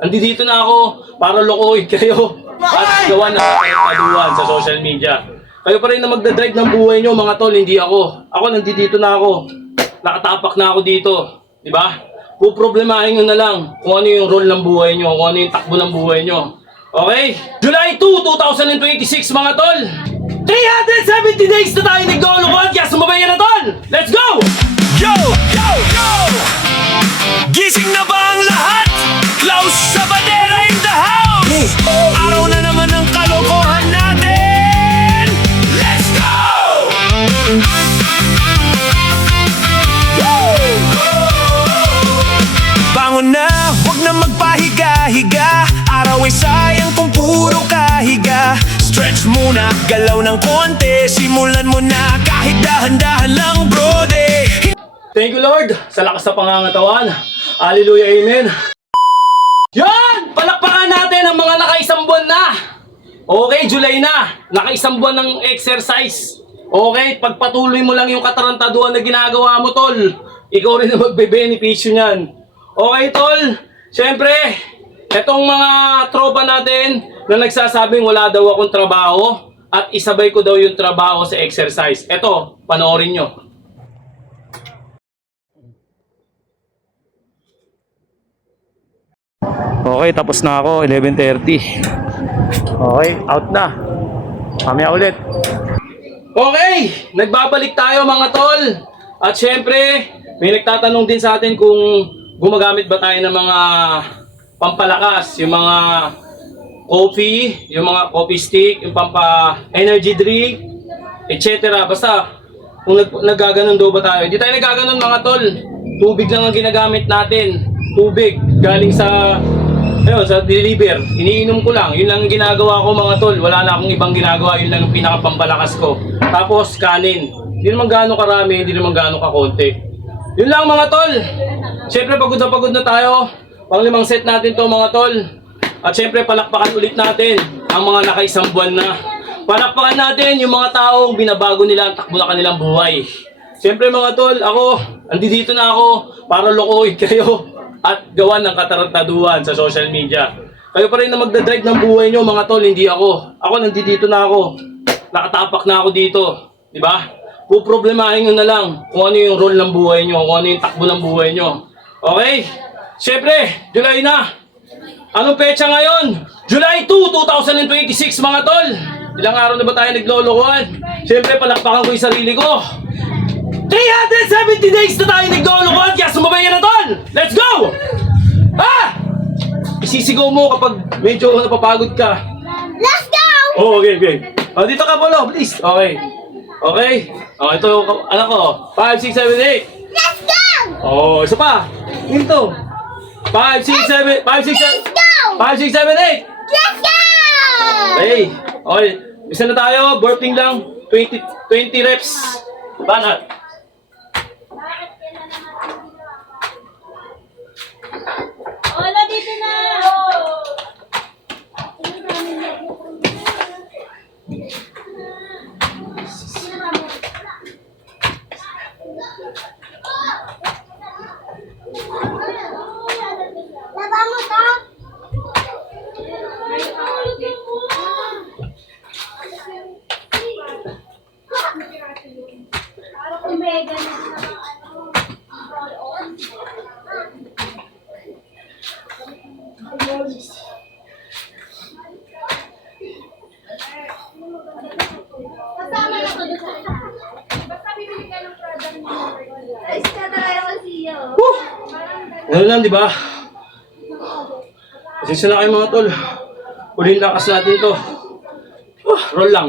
Andito na ako para lokohin kayo at gawa ng kaduan sa social media. Kayo pa rin na magdadrive ng buhay nyo mga tol, hindi ako. Ako nandito na ako. Nakatapak na ako dito. Diba? Puproblemahin nyo na lang kung ano yung role ng buhay nyo, kung ano yung takbo ng buhay nyo. Okay? July 2, 2026 mga tol! 370 days na tayo naglolokot! Kaya sumabay na tol! Let's go! Yo! Yo! Yo! Gising na ba ang lahat? Klaus Sabadera in the house! Araw na naman ang kalokohan natin! Let's go! Bangon na, huwag na magpahiga-higa. Araw ay sayang kung puro kahiga. Stretch muna, galaw ng konti. Simulan mo na kahit dahan-dahan lang, brode. Thank you Lord sa lakas na pangangatawan. Hallelujah, amen. Yan! Palakpakan natin ang mga nakaisang buwan na. Okay, July na. Nakaisang buwan ng exercise. Okay, pagpatuloy mo lang yung katarantaduhan na ginagawa mo, tol. Ikaw rin na magbe-benepisyo niyan. Okay, tol. Siyempre, etong mga tropa natin na nagsasabing wala daw akong trabaho at isabay ko daw yung trabaho sa exercise. Eto, panoorin nyo. Okay, tapos na ako, 11:30. Okay, out na. Mamaya ulit. Okay, nagbabalik tayo mga tol. At syempre, may nagtatanong din sa atin kung gumagamit ba tayo ng mga pampalakas, yung mga coffee, yung mga coffee stick, yung pampa-energy drink, etc. Basta, kung naggaganon daw ba tayo. Hindi tayo naggaganon mga tol. Tubig lang ang ginagamit natin. Tubig, galing sa deliver. Iniinom ko lang. Yun lang ang ginagawa ko mga tol. Wala na akong ibang ginagawa. Yun lang ang pinakapampalakas ko. Tapos kanin. Hindi naman gaano karami, hindi naman gaano kakonti. Yun lang mga tol. Siyempre pagod na tayo. Pang 5 set natin to mga tol. At siyempre palakpakan ulit natin ang mga nakaisang buwan na. Palakpakan natin yung mga taong binabago nila ang takbo na kanilang buhay. Siyempre mga tol, andito na ako para lokohin kayo at gawa ng katarantaduhan sa social media. Kayo pa rin na magdadrive ng buhay nyo mga tol, hindi ako. Ako nandito na ako. Nakatapak na ako dito. Diba? Puproblemahin nyo na lang kung ano yung role ng buhay nyo, kung ano yung takbo ng buhay nyo. Okay? Siyempre, July na. Anong petsa ngayon? July 2, 2026 mga tol. Ilang araw na ba tayo naglolokohan? Siyempre, palakpakan ko yung sarili ko. 370 days na tayo naglolokohan, kaya sumabay na tol! Let's go! Ah! Isisigaw mo kapag medyo napapagod ka. Let's go! Oh, okay. Oh, dito ka, Polo, please. Okay. Okay. Oh, ito, anak ko. 5, 6, 7, 8. Let's go! Oh, isa pa. Ito. 5, 6, 7, 5, 6, 7. Let's go! 5, 6, 7, 8. Let's go! Okay. Okay. Isa na tayo. Burping lang. 20 reps. Banat. Hola, dito na! Laba mo to? Omega na. Kasama na to doon. Basta bibili ka ng product mo. Ay, siya tayo kasi yun. Ano lang, di ba? Pasensya na kayo mga tol. Huling lakas natin to. Roll lang.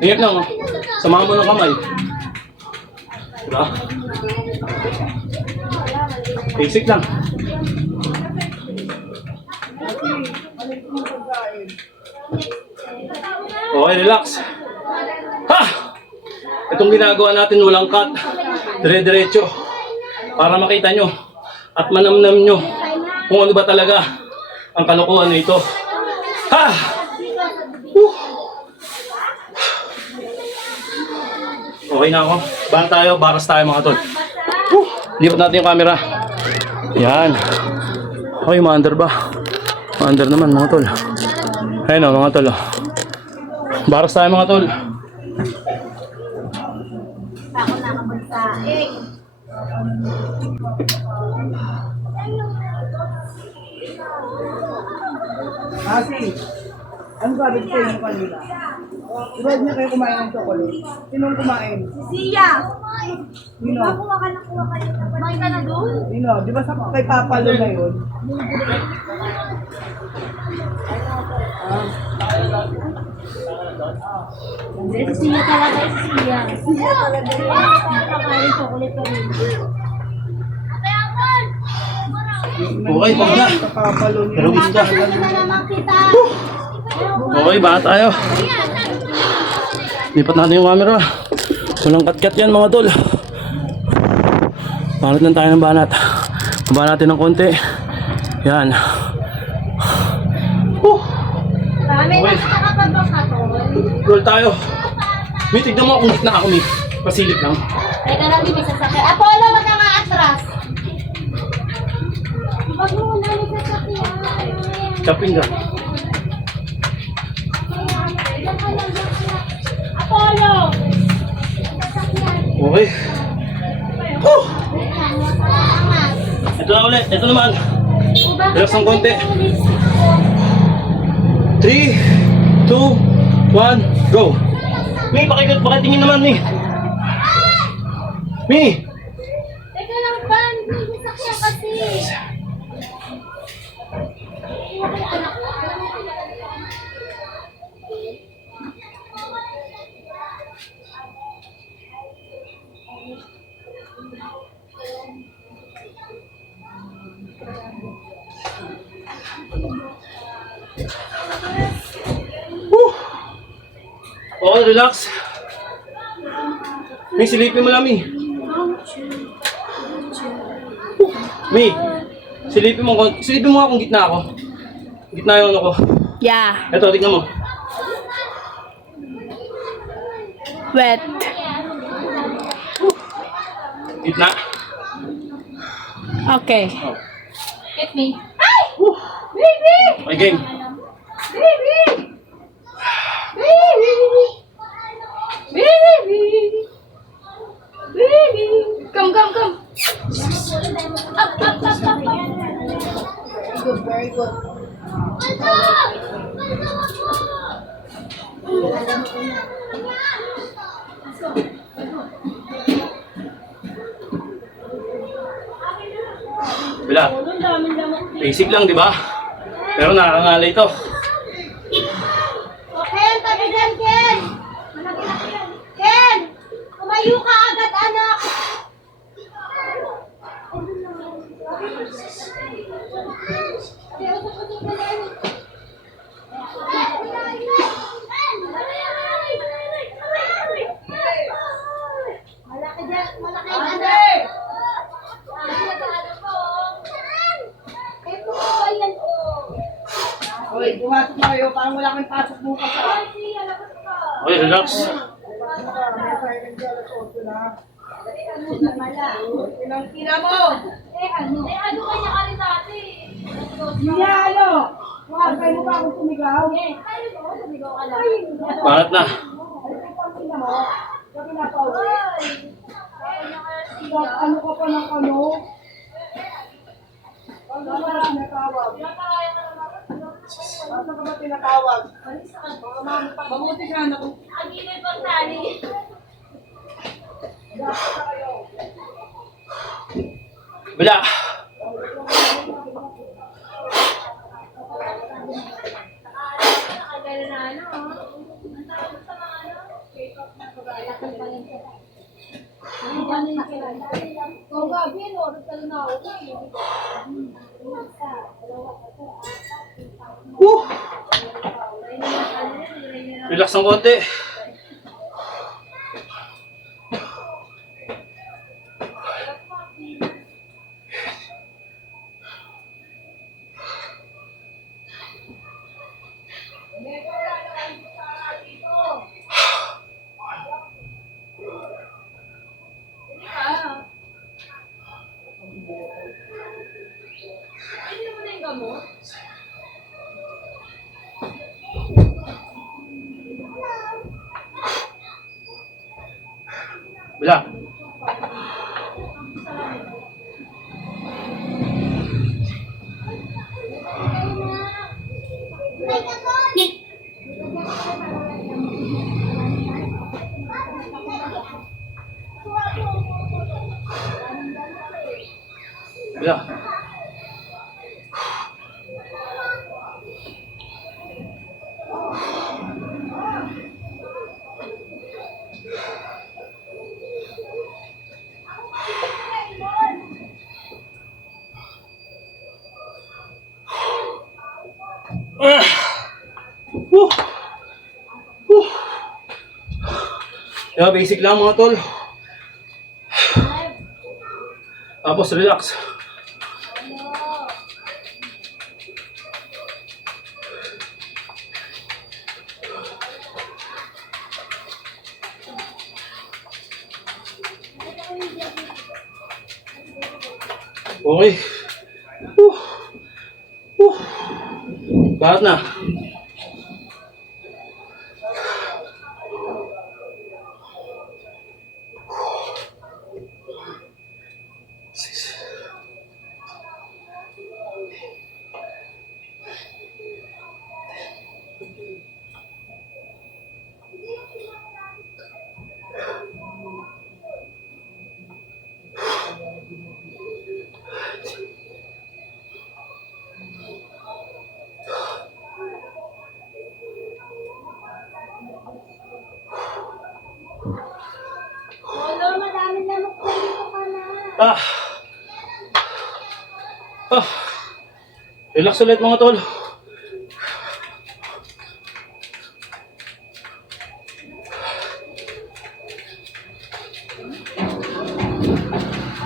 Ingat lang, oh. Samahan mo ng kamay. Diba? Basic lang. Okay, relax. Ha! Itong ginagawa natin walang cut. Dire-diretso. Para makita nyo at manamnam nyo kung ano ba talaga ang kalokohan nito. Ha! Okay na ako. Bang tayo, baras tayo mga tol. Lipat natin yung camera. Yan. Okay, maandar ba? Under naman mga tol. Ayun o mga tol. Baras tayo mga tol. Ako nakapagsaing. Kasi, ano sabi ko sa inyo kanina? Diba niya kayo kumain ng chocolate? Sinong kumain? Siya! Sino? Kuha ka na. Kumain ka na doon? Sino? Di ba sa kay Papa Lo na yun? Hindi, si Siya talaga. Si Siya. Siya talaga. Kakain chocolate pa rin. Okay, baka na. Sa Papa Lo niya. Pero gusto. Hindi na naman kita. Okay, baka tayo. Lipat natin yung camera. Walang kat-kat yan mga tol. Banat lang tayo ng banat. Baba natin ng konti. Yan. May nakakapabang ka to. Roll tayo. May tignan mo kung gitna ako, may. Pasilip lang. Teka lang, di may sasakyan. Apollo, wag ka nga atras. Wag mo na may sasakyan. Chopping ka. Apollo! Okay. Ito na ulit. Ito naman. Relax ng konti. 3, 2, 1, go! May, pakitingin naman, Mi. Mi! Teka lang, Pan. May sasakyan kasi. Okay, relax. Mi, silipin mo lang, Mi. Mi, silipin mo nga kung gitna ako. Gitna yung ano ko. Yeah, Ito, tignan mo. wet. Gitna. Okay. Get me. Ay! Baby! Okay, game. Baby! Baby! Baby! Baby! Come, come, come! Up, up, up, up, up! Good, very good. Bila. Basic lang, di ba? Pero nakakangalay ito. Ken, tabi dyan, Ken! Ken! Tumayo ka agad, anak! Malaki dyan, malaki ang anak! Ito po yan, oh! Okay, pumasok na kayo. Parang wala kang pasok bukas ah. Okay, relax. May siren ka alas 8 na. Pinangkina mo! Ano kanya ka rin dati? Hindi ano! Pagkay mo pa akong sumigaw. Sumigaw ka lang. Banat na. Pinangkina mo. Sabi na pa uwi. Ano ka pa ng ano? Ano ka ba tinatawag? Ano ka ba tinatawag? Mabuti ka na kung Agilid pang tali. Bila. Nakagano na ano, oh. Ang tawag sa mga ano, K-pop na pag-alakal pa rin siya. Ano ba nila kailangan? Oo, gabi, no? Nagtalo na ako. Relax ng konti. Bila. Bila. Woo! Woo! Yeah, basic lang mga tol. Tapos relax. Okay. Woo! Woo! Bakit na? Lolo, madami na magpalito ka na. Ah. Ah. Relax ulit mga tol.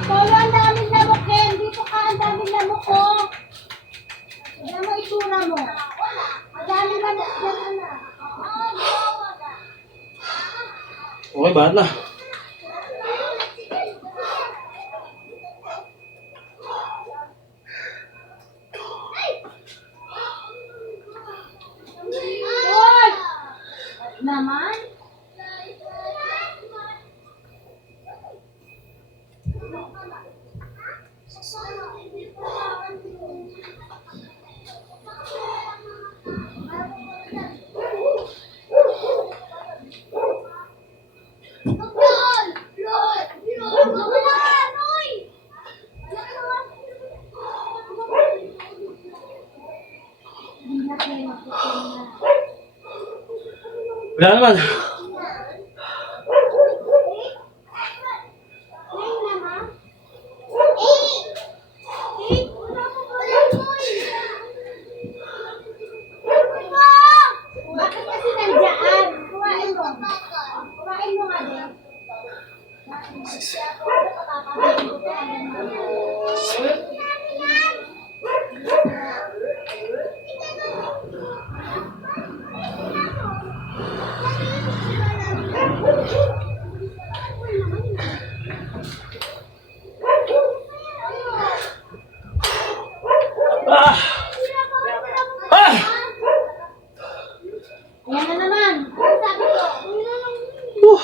Lolo, ang daming lamok eh. Dito ka, ang daming lamok ko. Yan mo itura mo. Ang daming lamok dyan na. Okay, bakit na? Hoy! Naman? Wala naman. Bakit kasi nandiyan? Kumain mo. Kumain mo nga din. Ah! Ah! Yan na naman. Ano sabi ko? Whew.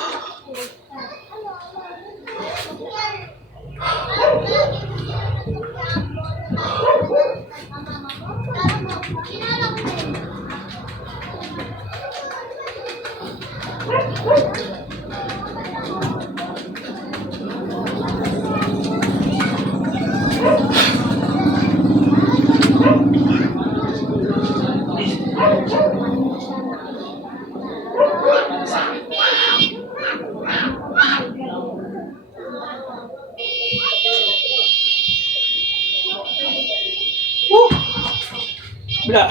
Wala.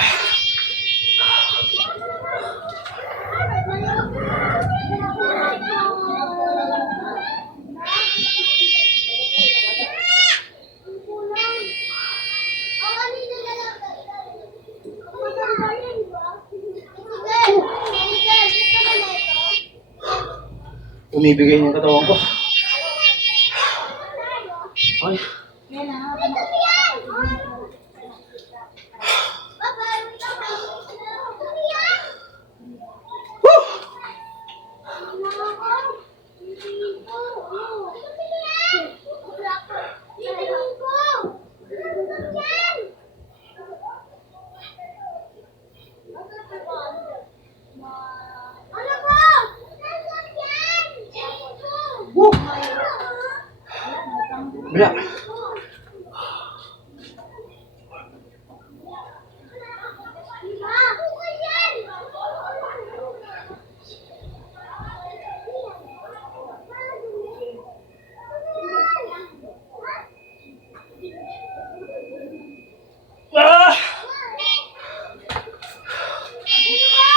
Umibigay yung katawan ko. Ay. Woo!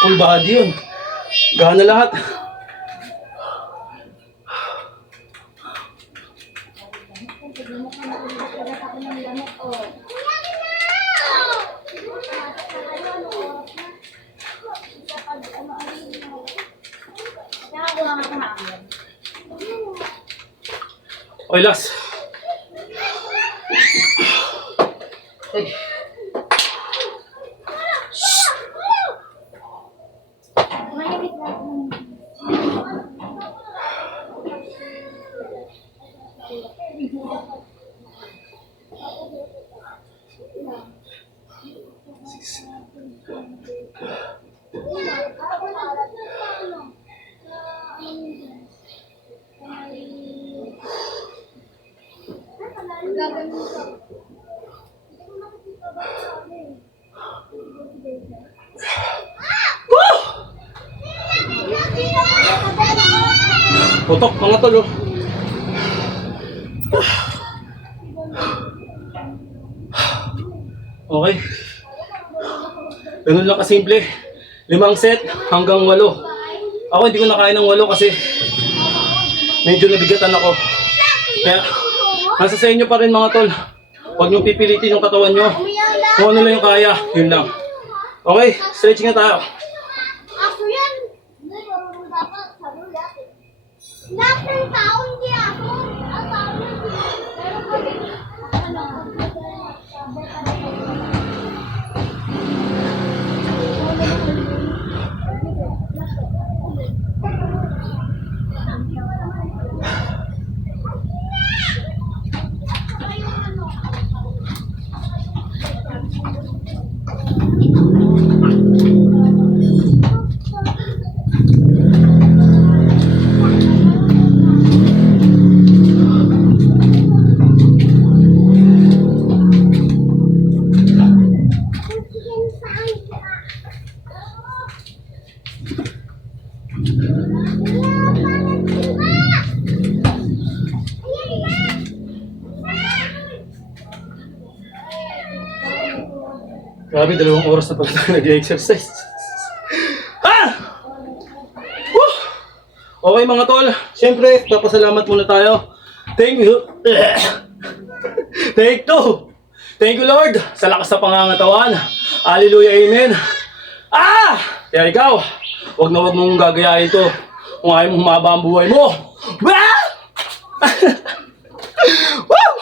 Full body yun. Gana lahat. Okay, last. Putok, mga tol, oh. Okay. Ganun lang kasimple. 5 set hanggang 8. Ako hindi ko nakain ng 8 kasi medyo nabigatan ako. Kaya, nasa sa inyo pa rin mga tol. Huwag niyong pipilitin yung katawan nyo. Kung ano lang yung kaya, yun lang. Okay, stretching na tayo. Ako yan! Lahat ng tao hindi ako. Ang tao yan. Pero kami, Grabe, 2 oras na pala tayo nag-exercise. Ha! Woo! Okay mga tol, siyempre, papasalamat muna tayo. Thank you. Take 2. Thank you Lord sa lakas na pangangatawan. Hallelujah, amen. Kaya ikaw, huwag na huwag mong gagayahin to kung ayaw mong humaba ang buhay mo. Woo!